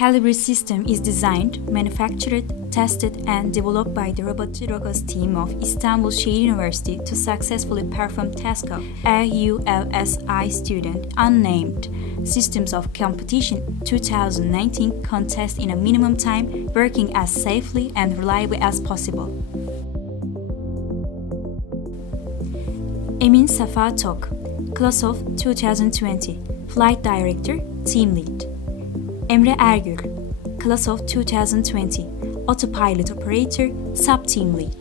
Calibre system is designed, manufactured, tested, and developed by the RoboDragos team of Istanbul Şehir University to successfully perform task of AUVSI student Unnamed Systems of Competition 2019 contest in a minimum time, working as safely and reliably as possible. Emin Safa Tok, Class of 2020, Flight Director, Team Lead. Emre Ergül, Class of 2020, Autopilot Operator, Sub-Team Lead.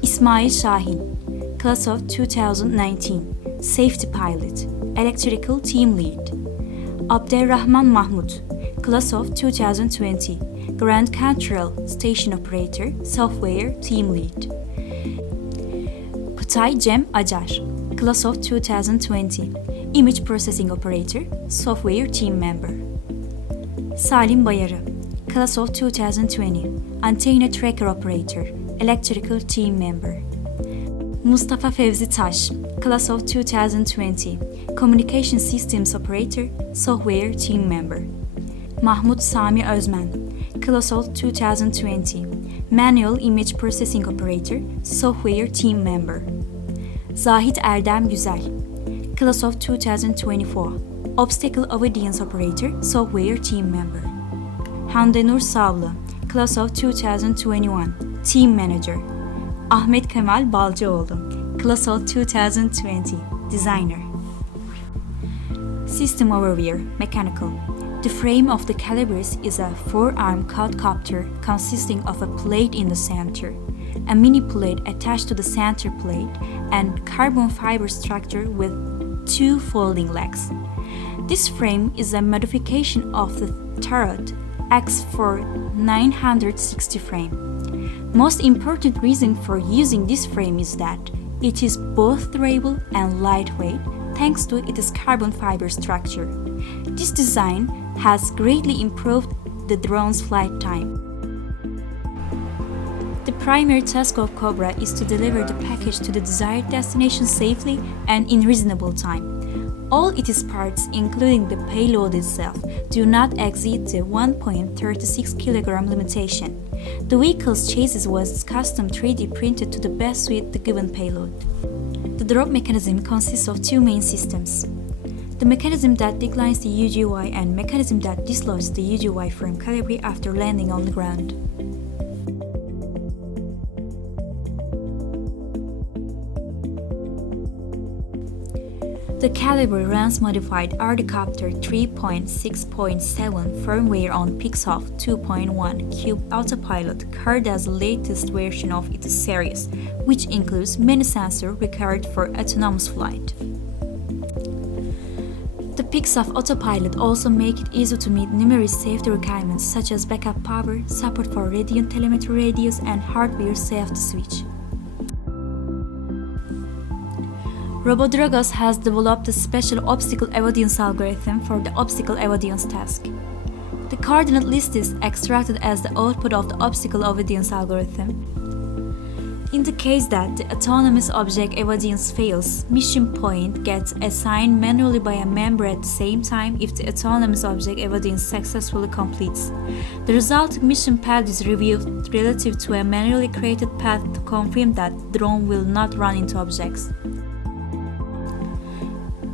İsmail Şahin, Class of 2019, Safety Pilot, Electrical Team Lead. Abderrahman Mahmut, Class of 2020, Ground Control Station Operator, Software Team Lead. Kutay Cem Acar, Class of 2020, Image Processing Operator, Software Team Member. Salim Bayarı, Class of 2020, Antenna Tracker Operator, Electrical Team Member. Mustafa Fevzi Taş, Class of 2020, Communication Systems Operator, Software Team Member. Mahmut Sami Özmen, Class of 2020, Manual Image Processing Operator, Software Team Member. Zahit Erdem Güzel, Class of 2024, Obstacle Avoidance Operator, Software Team Member. Hande Nur Savlı, Class of 2021, Team Manager. Ahmet Kemal Balcıoğlu, Class of 2020, Designer. System Overview, Mechanical. The frame of the Calibres is a 4-arm quadcopter consisting of a plate in the center, a mini plate attached to the center plate, and carbon fiber structure with 2 folding legs. This frame is a modification of the Tarot X4 960 frame. Most important reason for using this frame is that it is both durable and lightweight thanks to its carbon fiber structure. This design has greatly improved the drone's flight time. The primary task of Cobra is to deliver the package to the desired destination safely and in reasonable time. All its parts, including the payload itself, do not exceed the 1.36 kg limitation. The vehicle's chassis was custom 3D printed to the best suit the given payload. The drop mechanism consists of 2 main systems. The mechanism that declines the UGY and mechanism that dislodges the UGY from Calibre after landing on the ground. The Calibre runs modified Ardicopter 3.6.7 firmware on Pixoft 2.1 Cube Autopilot card as the latest version of its series, which includes many sensors required for autonomous flight. The Pixoft Autopilot also make it easy to meet numerous safety requirements such as backup power, support for radio telemetry radios, and hardware safety switch. RoboDragos has developed a special obstacle avoidance algorithm for the obstacle avoidance task. The coordinate list is extracted as the output of the obstacle avoidance algorithm. In the case that the autonomous object avoidance fails, mission point gets assigned manually by a member at the same time if the autonomous object avoidance successfully completes. The resulting mission path is reviewed relative to a manually created path to confirm that the drone will not run into objects.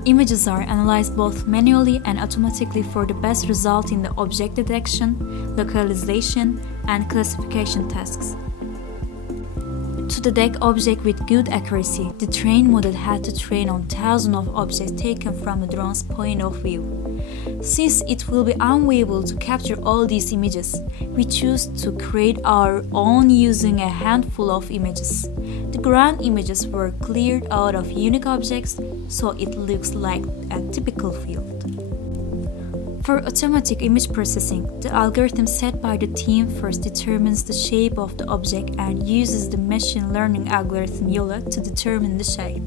Images are analyzed both manually and automatically for the best result in the object detection, localization, and classification tasks. To detect objects with good accuracy, the train model had to train on thousands of objects taken from the drone's point of view. Since it will be unable to capture all these images, we choose to create our own using a handful of images. The ground images were cleared out of unique objects, so it looks like a typical field. For automatic image processing, the algorithm set by the team first determines the shape of the object and uses the machine learning algorithm YOLA to determine the shape.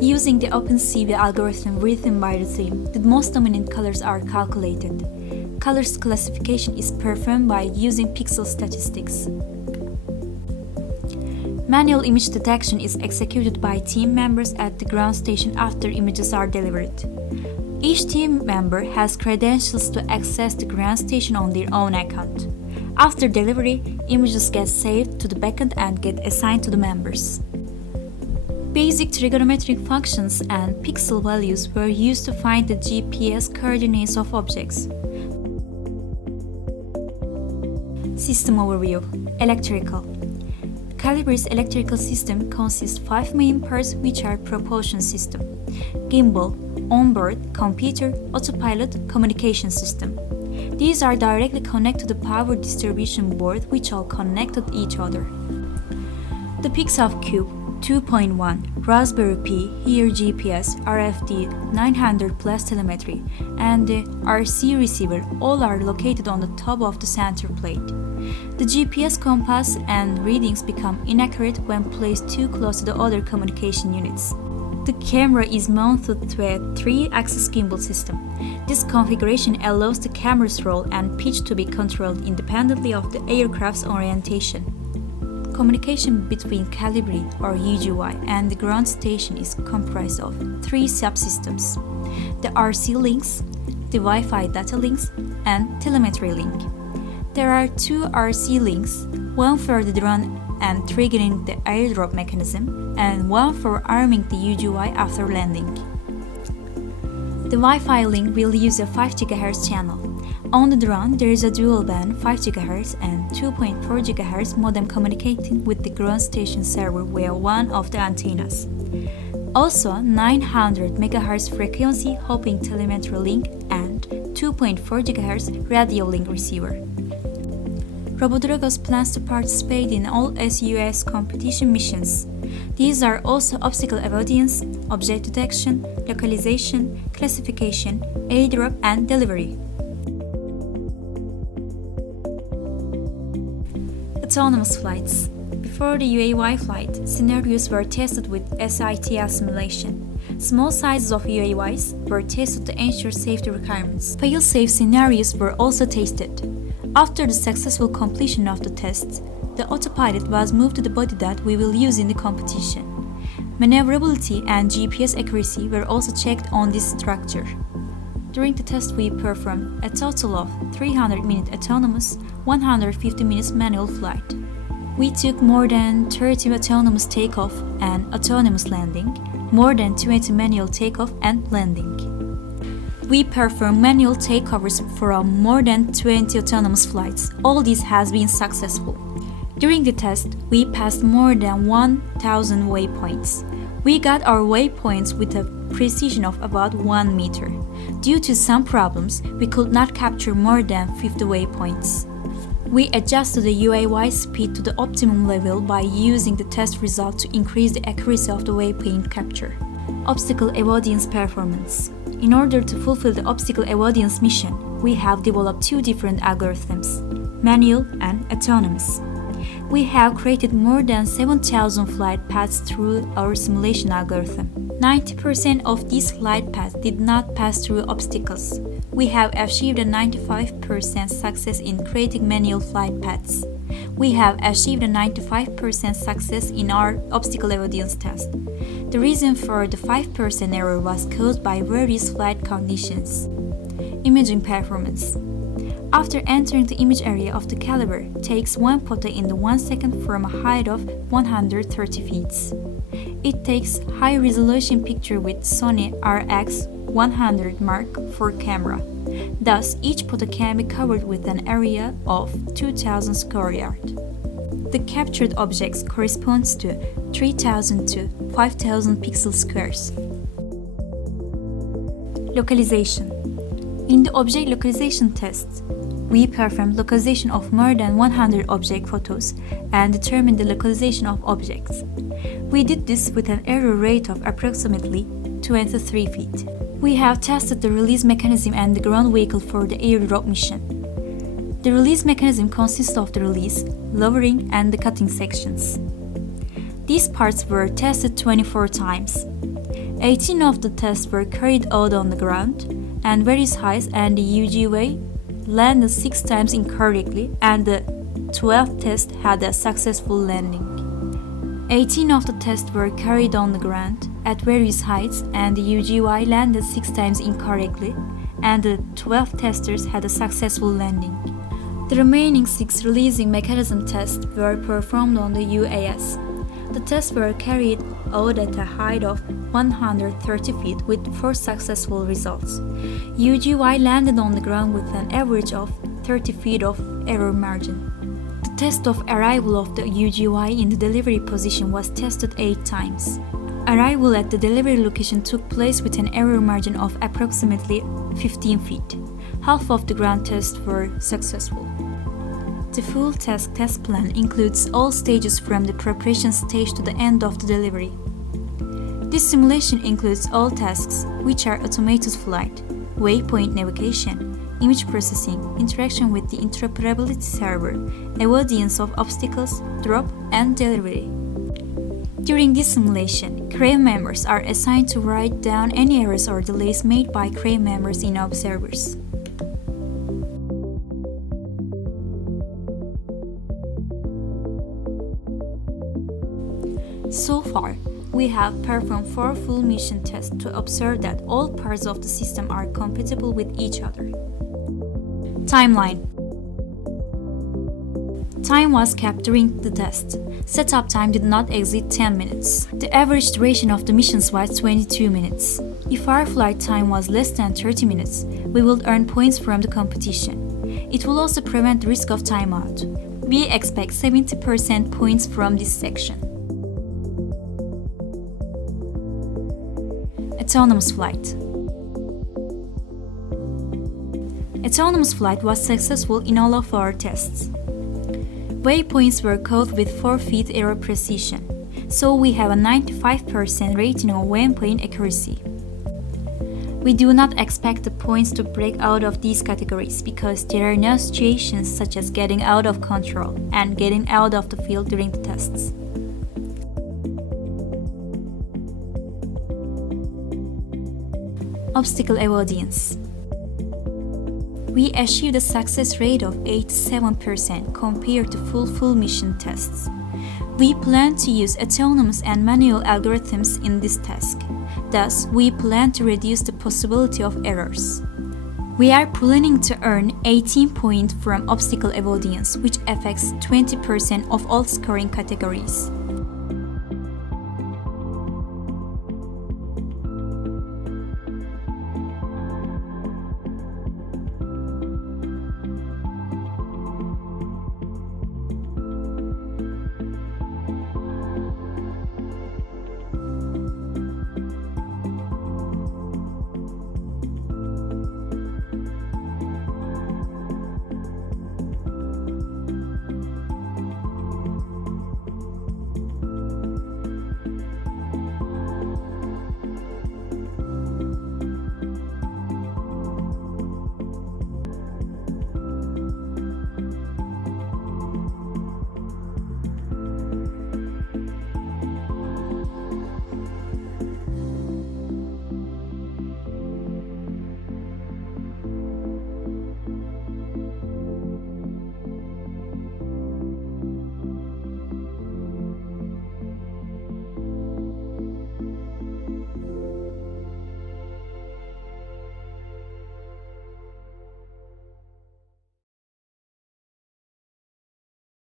Using the OpenCV algorithm written by the team, the most dominant colors are calculated. Colors classification is performed by using pixel statistics. Manual image detection is executed by team members at the ground station after images are delivered. Each team member has credentials to access the ground station on their own account. After delivery, images get saved to the backend and get assigned to the members. Basic trigonometric functions and pixel values were used to find the GPS coordinates of objects. System overview. Electrical. Calibra's electrical system consists of 5 main parts, which are propulsion system, gimbal, onboard, computer, autopilot, communication system. These are directly connected to the power distribution board, which all connect to each other. The Pixel Cube 2.1, Raspberry Pi, here GPS, RFD 900 plus telemetry, and the RC receiver all are located on the top of the center plate. The GPS compass and readings become inaccurate when placed too close to the other communication units. The camera is mounted to a 3-axis gimbal system. This configuration allows the camera's roll and pitch to be controlled independently of the aircraft's orientation. Communication between Calibri or UGY and the ground station is comprised of 3 subsystems: the RC links, the Wi-Fi data links, and telemetry link. There are 2 RC links, one for the drone and triggering the airdrop mechanism, and one for arming the UGY after landing. The Wi-Fi link will use a 5 GHz channel. On the drone, there is a dual-band 5 GHz and 2.4 GHz modem communicating with the ground station server via one of the antennas. Also, 900 MHz frequency hopping telemetry link and 2.4 GHz radio link receiver. RoboDragos plans to participate in all SUAS competition missions. These are also obstacle avoidance, object detection, localization, classification, airdrop, and delivery. Autonomous flights. Before the UAV flight, scenarios were tested with SITL simulation. Small sizes of UAVs were tested to ensure safety requirements. Fail-safe scenarios were also tested. After the successful completion of the tests, the autopilot was moved to the body that we will use in the competition. Maneuverability and GPS accuracy were also checked on this structure. During the test, we performed a total of 300-minute autonomous, 150 minutes manual flight. We took more than 30 autonomous takeoff and autonomous landing, more than 20 manual takeoff and landing. We performed manual takeovers from more than 20 autonomous flights. All this has been successful. During the test, we passed more than 1,000 waypoints. We got our waypoints with a precision of about 1 meter. Due to some problems, we could not capture more than 50 waypoints. We adjusted the UAV speed to the optimum level by using the test result to increase the accuracy of the waypoint capture. Obstacle avoidance performance. In order to fulfill the obstacle avoidance mission, we have developed 2 different algorithms, manual and autonomous. We have created more than 7,000 flight paths through our simulation algorithm. 90% of these flight paths did not pass through obstacles. We have achieved a 95% success in creating manual flight paths. We have achieved a 95% success in our obstacle avoidance test. The reason for the 5% error was caused by various flight conditions. Imaging performance. After entering the image area of the caliber, takes 1 photo in the 1 second from a height of 130 feet. It takes high-resolution picture with Sony RX100 Mark IV camera. Thus, each photo can be covered with an area of 2,000 square yards. The captured objects corresponds to 3,000 to 5,000 pixel squares. Localization. In the object localization tests, we performed localization of more than 100 object photos and determined the localization of objects. We did this with an error rate of approximately 23 feet. We have tested the release mechanism and the ground vehicle for the Airdrop Mission. The release mechanism consists of the release, lowering, and the cutting sections. These parts were tested 24 times. 18 of the tests were carried out on the ground, and various heights and the UGV landed 6 times incorrectly, and the 12th test had a successful landing. 18 of the tests were carried on the ground at various heights, and the UGY landed 6 times incorrectly, and the 12 testers had a successful landing. The remaining 6 releasing mechanism tests were performed on the UAS. The tests were carried out at a height of 130 feet with 4 successful results. UGY landed on the ground with an average of 30 feet of error margin. The test of arrival of the UGY in the delivery position was tested 8 times. Arrival at the delivery location took place with an error margin of approximately 15 feet. Half of the ground tests were successful. The full test plan includes all stages from the preparation stage to the end of the delivery. This simulation includes all tasks, which are automated flight, waypoint navigation, image processing, interaction with the interoperability server, avoidance of obstacles, drop, and delivery. During this simulation, crew members are assigned to write down any errors or delays made by crew members in observers. So far, we have performed 4 full mission tests to observe that all parts of the system are compatible with each other. Timeline. Time was kept during the test. Setup time did not exceed 10 minutes. The average duration of the missions was 22 minutes. If our flight time was less than 30 minutes, we will earn points from the competition. It will also prevent the risk of timeout. We expect 70% points from this section. Autonomous flight. Autonomous flight was successful in all of our tests. Waypoints were caught with 4 feet error precision, so we have a 95% rating of waypoint accuracy. We do not expect the points to break out of these categories because there are no situations such as getting out of control and getting out of the field during the tests. Obstacle avoidance. We achieved a success rate of 87% compared to full mission tests. We plan to use autonomous and manual algorithms in this task. Thus, we plan to reduce the possibility of errors. We are planning to earn 18 points from obstacle avoidance, which affects 20% of all scoring categories.